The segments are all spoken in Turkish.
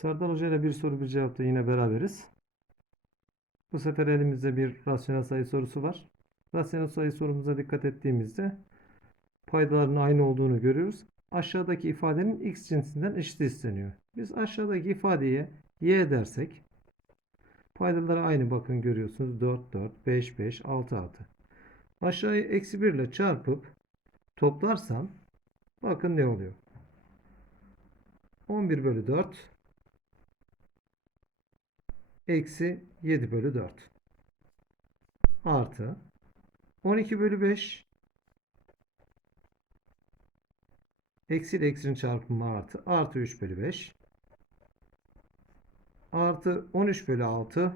Serdar Hoca ile bir soru bir cevapta yine beraberiz. Bu sefer elimizde bir rasyonel sayı sorusu var. Rasyonel sayı sorumuza dikkat ettiğimizde paydaların aynı olduğunu görüyoruz. Aşağıdaki ifadenin x cinsinden eşit isteniyor. Biz aşağıdaki ifadeye y dersek paydaları aynı bakın görüyorsunuz. 4, 4, 5, 5, 6, 6. Aşağıyı eksi 1 ile çarpıp toplarsam bakın ne oluyor. 11 bölü 4 eksi 7 bölü 4 artı 12 bölü 5 eksi ile eksinin çarpımı artı artı 3 bölü 5 artı 13 bölü 6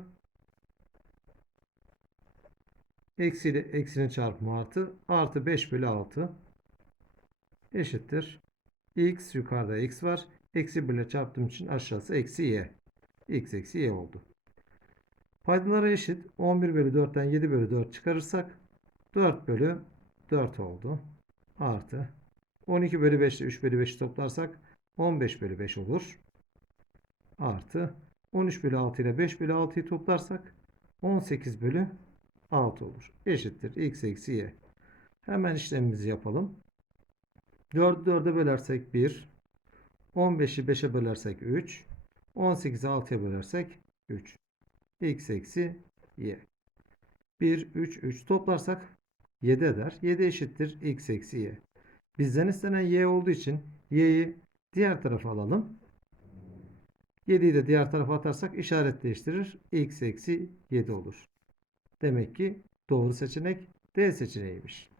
eksi ile eksinin çarpımı artı artı 5 bölü 6 eşittir. x yukarıda x var. Eksi 1 ile çarptığım için aşağısı eksi y. x eksi y oldu. Paydalara eşit. 11 bölü 4'ten 7 bölü 4 çıkarırsak 4 bölü 4 oldu. Artı 12 bölü 5 ile 3 bölü 5'i toplarsak 15 bölü 5 olur. Artı 13 bölü 6 ile 5 bölü 6'yı toplarsak 18 bölü 6 olur. Eşittir. x eksi y. Hemen işlemimizi yapalım. 4'ü 4'e bölersek 1. 15'i 5'e bölersek 3. 18'i 6'ya bölersek 3. x eksi y. 1, 3, 3 toplarsak 7 eder. 7 eşittir x eksi y. Bizden istenen y olduğu için y'yi diğer tarafa alalım. 7'yi de diğer tarafa atarsak işaret değiştirir. x eksi 7 olur. Demek ki doğru seçenek D seçeneğiymiş.